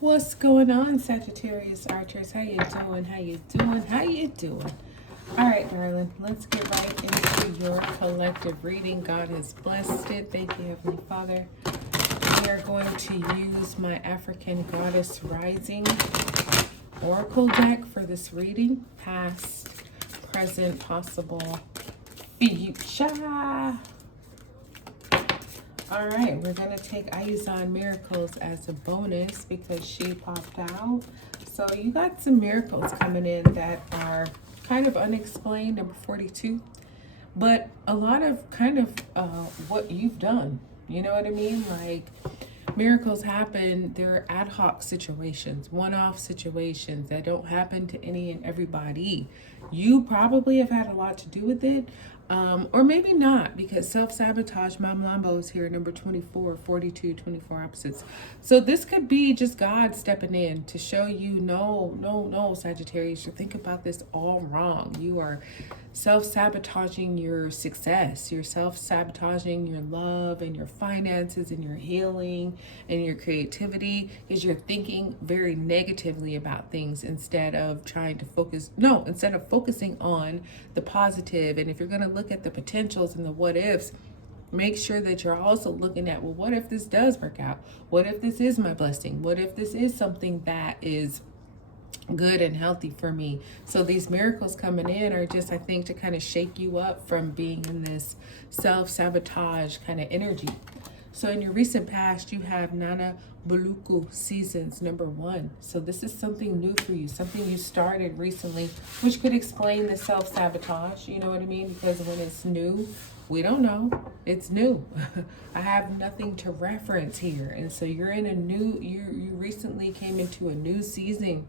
What's going on, Sagittarius Archers? How you doing? How you doing? How you doing? All right, darling. Let's get right into your collective reading. God has blessed it. Thank you, Heavenly Father. We are going to use my African Goddess Rising Oracle deck for this reading. Past, present, possible, future. All right, we're going to take I Use on Miracles as a bonus because she popped out. So you got some miracles coming in that are kind of unexplained, number 42. But a lot of kind of what you've done. You know what I mean? Like, miracles happen. They're ad hoc situations, one-off situations that don't happen to any and everybody. You probably have had a lot to do with it. Or maybe not, because self-sabotage, Mom Lambo is here, number 24, 42, 24 opposites. So this could be just God stepping in to show you, no, Sagittarius, you think about this all wrong. You are self-sabotaging your success. You're self-sabotaging your love and your finances and your healing and your creativity because you're thinking very negatively about things instead of focusing on the positive. And if you're going to look at the potentials and the what ifs, make sure that you're also looking at, well, what if this does work out? What if this is my blessing? What if this is something that is good and healthy for me? So these miracles coming in are just, I think, to kind of shake you up from being in this self-sabotage kind of energy. So in your recent past, you have Nana Buluku seasons, number 1. So this is something new for you, something you started recently, which could explain the self-sabotage, you know what I mean? Because when it's new, we don't know. It's new. I have nothing to reference here. And so you're in a new, you recently came into a new season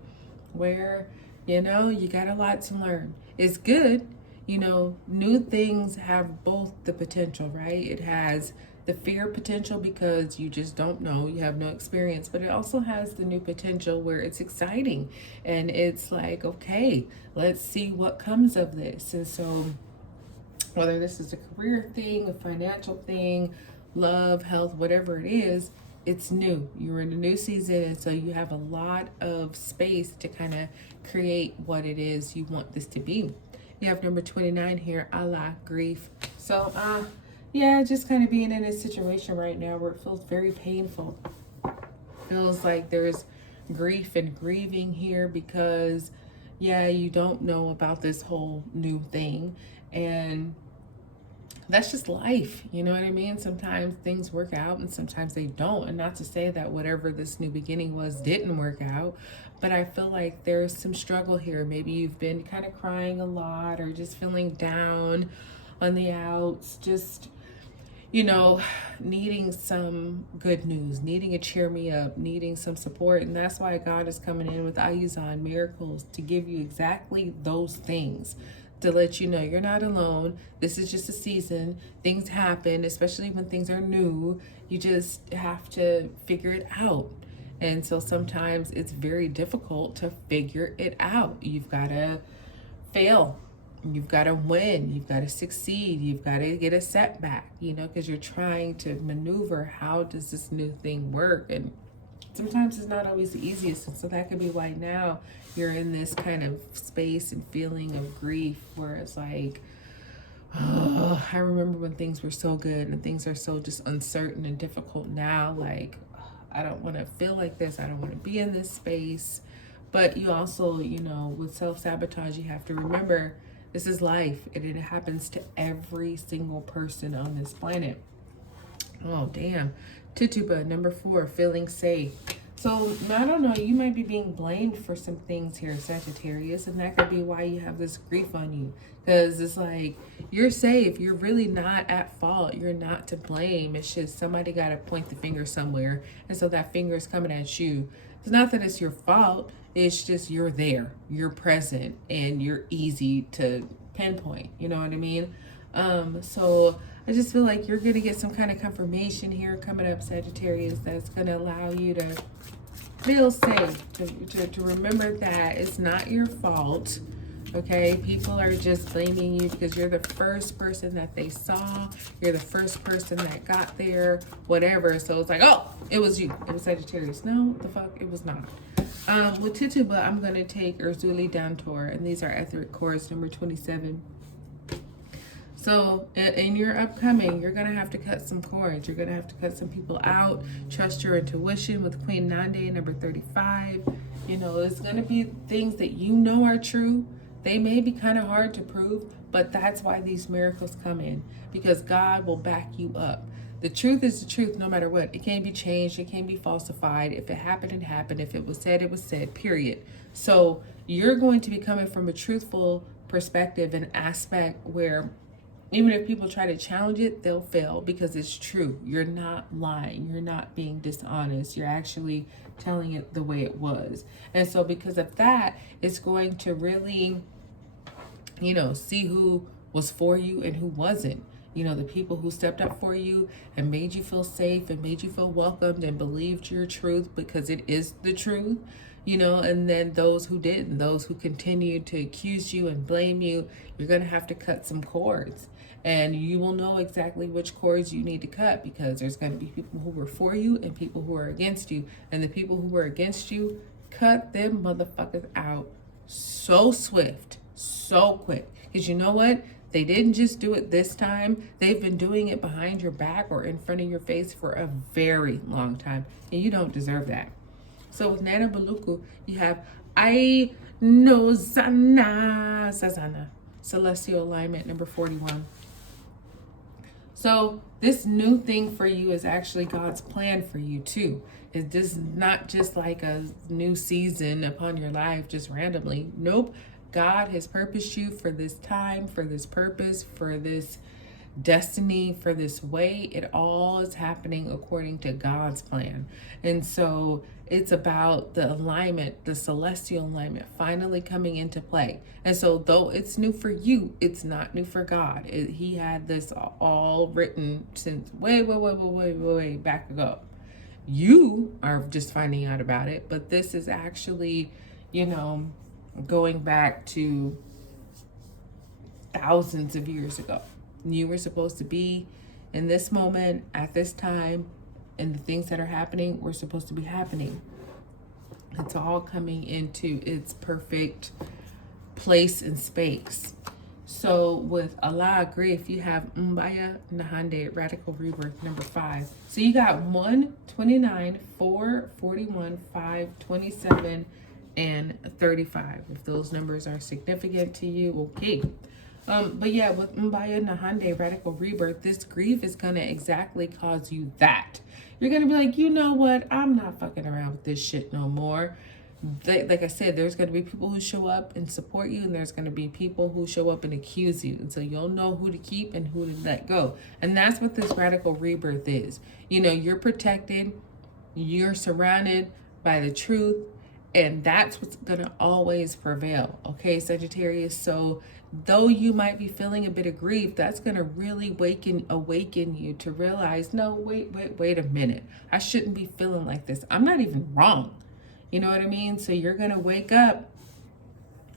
where, you got a lot to learn. It's good. New things have both the potential, right? It has the fear potential because you just don't know, you have no experience, but it also has the new potential where it's exciting and it's like, okay, let's see what comes of this. And so whether this is a career thing, a financial thing, love, health, whatever it is, it's new. You're in a new season, and so you have a lot of space to kind of create what it is you want this to be. You have number 29 here, Allah, grief. So, yeah, just kind of being in a situation right now where it feels very painful. Feels like there's grief and grieving here because, yeah, you don't know about this whole new thing. And that's just life, you know what I mean? Sometimes things work out and sometimes they don't. And not to say that whatever this new beginning was didn't work out, but I feel like there's some struggle here. Maybe you've been kind of crying a lot or just feeling down on the outs, just, needing some good news, needing a cheer me up, needing some support. And that's why God is coming in with I Use on Miracles to give you exactly those things, to let you know you're not alone. This is just a season. Things happen, especially when things are new. You just have to figure it out. And so sometimes it's very difficult to figure it out. You've got to fail. You've got to win. You've got to succeed. You've got to get a setback, because you're trying to maneuver, how does this new thing work? And sometimes it's not always the easiest. And so that could be why now you're in this kind of space and feeling of grief where it's like, oh, I remember when things were so good and things are so just uncertain and difficult now. Like, I don't want to feel like this. I don't want to be in this space. But you also, with self-sabotage, you have to remember this is life. And it happens to every single person on this planet. Oh, damn. Tutuba, number 4, feeling safe. So, I don't know, you might be being blamed for some things here, Sagittarius, and that could be why you have this grief on you. Because it's like, you're safe. You're really not at fault. You're not to blame. It's just somebody got to point the finger somewhere, and so that finger is coming at you. It's not that it's your fault. It's just you're there. You're present, and you're easy to pinpoint. You know what I mean? So I just feel like you're going to get some kind of confirmation here coming up, Sagittarius, that's going to allow you to feel safe, to remember that it's not your fault. Okay, people are just blaming you because you're the first person that they saw. You're the first person that got there, whatever. So it's like, oh, it was you. It was Sagittarius. No, the fuck, it was not. With Tituba, I'm going to take Urzuli Dantor, and these are etheric chords, number 27. So in your upcoming, you're going to have to cut some cords. You're going to have to cut some people out. Trust your intuition with Queen Nande, number 35. You know, it's going to be things that you know are true. They may be kind of hard to prove, but that's why these miracles come in, because God will back you up. The truth is the truth no matter what. It can't be changed. It can't be falsified. If it happened, it happened. If it was said, it was said, period. So you're going to be coming from a truthful perspective and aspect where even if people try to challenge it, they'll fail because it's true. You're not lying. You're not being dishonest. You're actually telling it the way it was. And so because of that, it's going to really, you know, see who was for you and who wasn't. You know, the people who stepped up for you and made you feel safe and made you feel welcomed and believed your truth because it is the truth. You know, and then those who didn't, those who continued to accuse you and blame you, you're going to have to cut some cords. And you will know exactly which cords you need to cut, because there's going to be people who were for you and people who are against you. And the people who were against you, cut them motherfuckers out so swift, so quick. Because you know what? They didn't just do it this time. They've been doing it behind your back or in front of your face for a very long time. And you don't deserve that. So with Nana Baluku, you have I know Sazana, celestial alignment, number 41. So this new thing for you is actually God's plan for you too. It's just not just like a new season upon your life just randomly. Nope. God has purposed you for this time, for this purpose, for this destiny, for this way. It all is happening according to God's plan. And so it's about the alignment, the celestial alignment finally coming into play. And so though it's new for you, it's not new for God. He had this all written since way back ago. You are just finding out about it, but this is actually, you know, going back to thousands of years ago. You were supposed to be in this moment at this time, and the things that are happening were supposed to be happening. It's all coming into its perfect place and space. So with Allah Agree, if you have Mbaya Nahande, Radical Rebirth, number 5. So you got 1, 29, 4, 41, 5, 27, and 35. If those numbers are significant to you, okay. But yeah, with Mbaya Nahande, Radical Rebirth, this grief is going to exactly cause you that. You're going to be like, you know what? I'm not fucking around with this shit no more. Like I said, there's going to be people who show up and support you, and there's going to be people who show up and accuse you. And so you'll know who to keep and who to let go. And that's what this Radical Rebirth is. You know, you're protected. You're surrounded by the truth. And that's what's going to always prevail. Okay, Sagittarius? So though you might be feeling a bit of grief, that's going to really awaken you to realize, no, wait a minute. I shouldn't be feeling like this. I'm not even wrong. You know what I mean? So you're going to wake up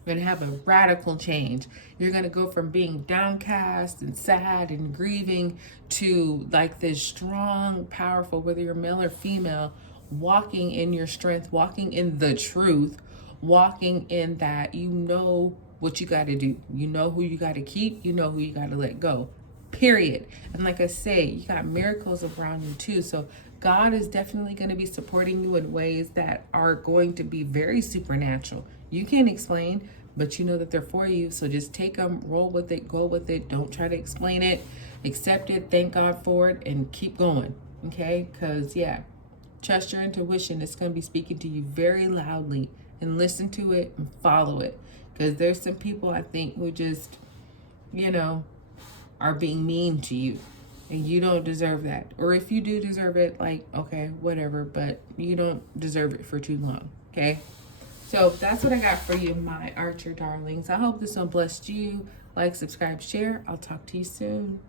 and have a radical change. You're going to go from being downcast and sad and grieving to like this strong, powerful, whether you're male or female, walking in your strength, walking in the truth, walking in that you know what you got to do. You know who you got to keep. You know who you got to let go. Period. And like I say, you got miracles around you too. So God is definitely going to be supporting you in ways that are going to be very supernatural. You can't explain, but you know that they're for you. So just take them, roll with it, go with it. Don't try to explain it. Accept it. Thank God for it and keep going. Okay? Because, yeah, trust your intuition. It's going to be speaking to you very loudly, and listen to it and follow it. Because there's some people, I think, who just, you know, are being mean to you. And you don't deserve that. Or if you do deserve it, like, okay, whatever. But you don't deserve it for too long. Okay? So that's what I got for you, my Archer darlings. I hope this one blessed you. Like, subscribe, share. I'll talk to you soon.